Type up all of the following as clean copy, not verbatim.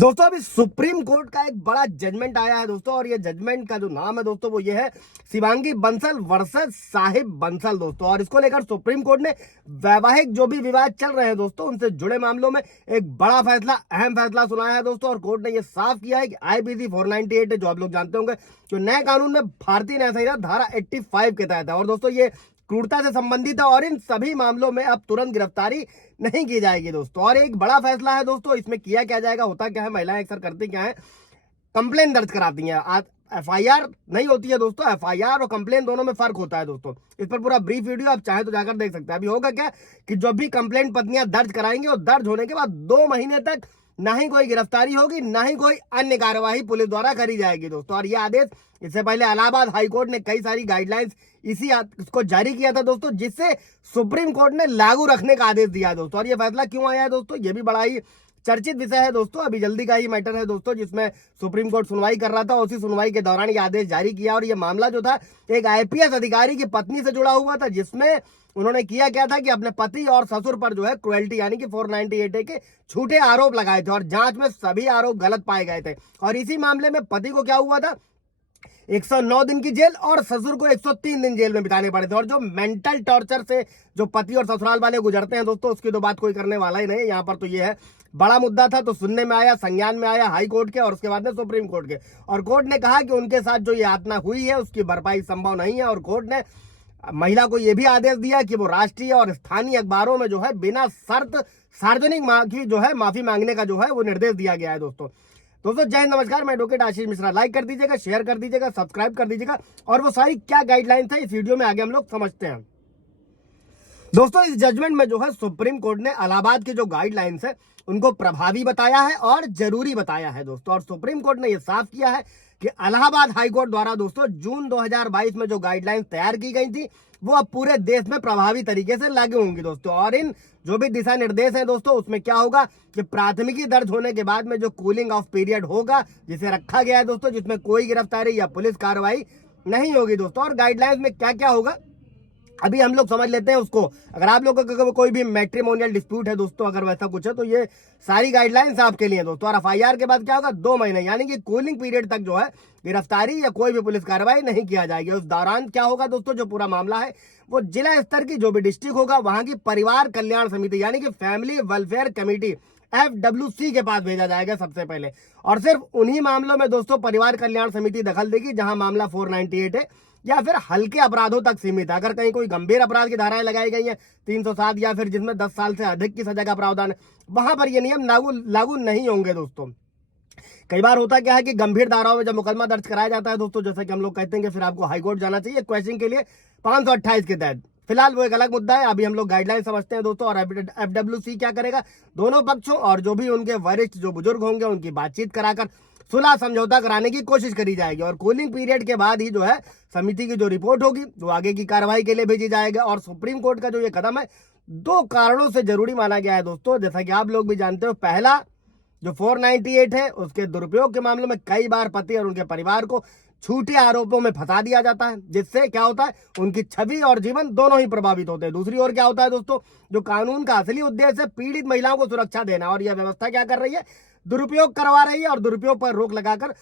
दोस्तों अभी supreme court का एक बड़ा जजमेंट आया है दोस्तों, और ये जजमेंट का जो नाम है दोस्तों वो ये है शिवांगी बंसल वर्सेस साहिब बंसल दोस्तों। और इसको लेकर सुप्रीम कोर्ट ने वैवाहिक जो भी विवाद चल रहे हैं दोस्तों उनसे जुड़े मामलों में एक बड़ा फैसला, अहम फैसला सुनाया है दोस्तों। और कोर्ट ने ये साफ किया है कि IPC 498 है, जो आप लोग जानते होंगे, जो नए कानून में भारतीय न्याय संहिता धारा 85 के तहत है। और दोस्तों ये क्रूरता से संबंधित है और इन सभी मामलों में अब तुरंत गिरफ्तारी नहीं की जाएगी दोस्तों। और एक बड़ा फैसला है दोस्तों, इसमें किया क्या जाएगा, होता क्या है, महिलाएं अक्सर करती क्या है, कंप्लेन दर्ज कराती हैं। FIR नहीं होती है दोस्तों, FIR और कंप्लेन दोनों में फर्क होता है दोस्तों। इस पर पूरा ब्रीफ वीडियो आप चाहे तो जाकर देख सकते हैं। अभी होगा क्या कि जो भी कंप्लेंट पत्नियां दर्ज कराएंगे और दर्ज होने के बाद 2 महीने तक ना ही कोई गिरफ्तारी होगी, ना ही कोई अन्य कार्यवाही पुलिस द्वारा करी जाएगी दोस्तों। और ये आदेश इससे पहले इलाहाबाद हाईकोर्ट ने कई सारी गाइडलाइंस इसको जारी किया था दोस्तों, जिससे सुप्रीम कोर्ट ने लागू रखने का आदेश दिया दोस्तों। और ये फैसला क्यों आया है दोस्तों, ये भी बड़ा ही चर्चित विषय है दोस्तों। अभी जल्दी का ही मैटर है दोस्तों, जिसमें सुप्रीम कोर्ट सुनवाई कर रहा था। उसी सुनवाई के दौरान ये आदेश जारी किया। और ये मामला जो था एक IPS अधिकारी की पत्नी से जुड़ा हुआ था, जिसमें उन्होंने किया क्या था कि अपने पति और ससुर पर जो है क्रुएल्टी यानी कि 498A के झूठे आरोप लगाए थे। और जांच में सभी आरोप गलत पाए गए थे। और इसी मामले में पति को क्या हुआ था, 109 दिन की जेल और ससुर को 103 दिन जेल में बिताने पड़े थे। और जो मेंटल टॉर्चर से जो पति और ससुराल वाले गुजरते हैं दोस्तों, उसकी तो बात कोई करने वाला ही नहीं। यहाँ पर तो ये है, बड़ा मुद्दा था तो सुनने में आया, संज्ञान में आया हाई कोर्ट के और उसके बाद में सुप्रीम कोर्ट के। और कोर्ट ने कहा कि उनके साथ जो ये यातना हुई है उसकी भरपाई संभव नहीं है। और कोर्ट ने महिला को यह भी आदेश दिया कि वो राष्ट्रीय और स्थानीय अखबारों में जो है बिना शर्त सार्वजनिक माफी मांगने का जो है वो निर्देश दिया गया है दोस्तों। जय हिंद, नमस्कार, मैं एडवोकेट आशीष मिश्रा। लाइक कर दीजिएगा, शेयर कर दीजिएगा, सब्सक्राइब कर दीजिएगा। और वो सारी क्या गाइडलाइंस है इस वीडियो में आगे हम लोग समझते हैं दोस्तों। इस जजमेंट में जो है सुप्रीम कोर्ट ने इलाहाबाद की जो गाइडलाइंस है उनको प्रभावी बताया है और जरूरी बताया है दोस्तों। और सुप्रीम कोर्ट ने यह साफ किया है कि इलाहाबाद हाईकोर्ट द्वारा दोस्तों जून 2022 में जो गाइडलाइंस तैयार की गई थी वो अब पूरे देश में प्रभावी तरीके से लागू होंगी दोस्तों। और इन जो भी दिशा निर्देश है दोस्तों उसमें क्या होगा कि प्राथमिकी दर्ज होने के बाद में जो कूलिंग ऑफ पीरियड होगा जिसे रखा गया है दोस्तों, जिसमें कोई गिरफ्तारी या पुलिस कार्रवाई नहीं होगी दोस्तों। और गाइडलाइंस में क्या क्या होगा अभी हम लोग समझ लेते हैं उसको। अगर आप लोगों का कोई भी मैट्रिमोनियल डिस्प्यूट है दोस्तों, अगर वैसा कुछ है तो ये सारी गाइडलाइंस आपके लिए दोस्तों। और FIR के बाद क्या होगा, 2 महीने यानी कि कूलिंग पीरियड तक जो है गिरफ्तारी या कोई भी पुलिस कार्रवाई नहीं किया जाएगी। उस दौरान क्या होगा दोस्तों, जो पूरा मामला है वो जिला स्तर की जो भी डिस्ट्रिक्ट होगा वहां की परिवार कल्याण समिति यानी कि फैमिली वेलफेयर कमेटी FWC के पास भेजा जाएगा सबसे पहले। और सिर्फ उन्हीं मामलों में दोस्तों परिवार कल्याण समिति दखल देगी जहां मामला 498 है या फिर हल्के अपराधों तक सीमित है। अगर कहीं कोई गंभीर अपराध की धाराएं लगाई गई हैं 307 या फिर जिसमें 10 साल से अधिक की सजा का प्रावधान है, वहां पर ये नियम लागू नहीं होंगे दोस्तों। कई बार होता क्या है कि गंभीर धाराओं में जब मुकदमा दर्ज कराया जाता है दोस्तों, जैसा कि हम लोग कहते हैं कि फिर आपको हाईकोर्ट जाना चाहिए क्वेश्चन के लिए 528 के तहत। फिलहाल वो एक अलग मुद्दा है, अभी हम लोग गाइडलाइन समझते हैं दोस्तों। और FWC क्या करेगा, दोनों पक्षों और जो भी उनके वरिष्ठ जो बुजुर्ग होंगे उनकी बातचीत कराकर सुलह समझौता कराने की कोशिश करी जाएगी। और कूलिंग पीरियड के बाद ही जो है समिति की जो रिपोर्ट होगी वो आगे की कार्रवाई के लिए भेजी जाएगा। और सुप्रीम कोर्ट का जो ये कदम है 2 कारणों से जरूरी माना गया है दोस्तों। जैसा कि आप लोग भी जानते हो, पहला जो 498 है उसके दुरुपयोग के मामलों में कई बार पति और उनके परिवार को झूठे आरोपों में फंसा दिया जाता है, जिससे क्या होता है उनकी छवि और जीवन दोनों ही प्रभावित होते हैं। दूसरी ओर क्या होता है दोस्तों, जो कानून का असली उद्देश्य है पीड़ित महिलाओं को सुरक्षा देना, और यह व्यवस्था क्या कर रही है, दुरुपयोग करवा रही है। और दुरुपयोग पर रोक लगाकर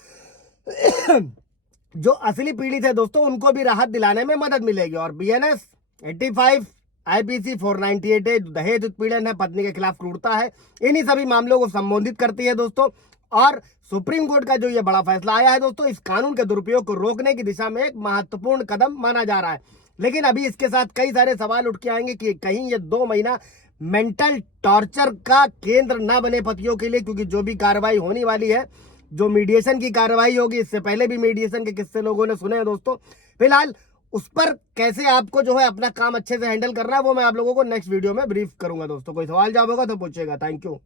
जो असली पीड़ित है दोस्तों उनको भी राहत दिलाने में मदद मिलेगी। और BNS 85 IPC 498 दहेज उत्पीड़न है, पत्नी के खिलाफ क्रूरता है, इन्हीं सभी मामलों को संबोधित करती है दोस्तों। और सुप्रीम कोर्ट का जो ये बड़ा फैसला आया है दोस्तों, इस कानून के दुरुपयोग को रोकने की दिशा में एक महत्वपूर्ण कदम माना जा रहा है। लेकिन अभी इसके साथ कई सारे सवाल उठ के आएंगे कि कहीं ये 2 महीना मेंटल टॉर्चर का केंद्र ना बने पतियों के लिए, क्योंकि जो भी कार्रवाई होने वाली है, जो मीडिएशन की कार्रवाई होगी, इससे पहले भी मीडिएशन के किस्से लोगों ने सुने हैं दोस्तों। फिलहाल उस पर कैसे आपको जो है अपना काम अच्छे से हैंडल करना है वो मैं आप लोगों को नेक्स्ट वीडियो में ब्रीफ करूंगा दोस्तों। कोई सवाल जवाब होगा तो पूछेगा। Thank you.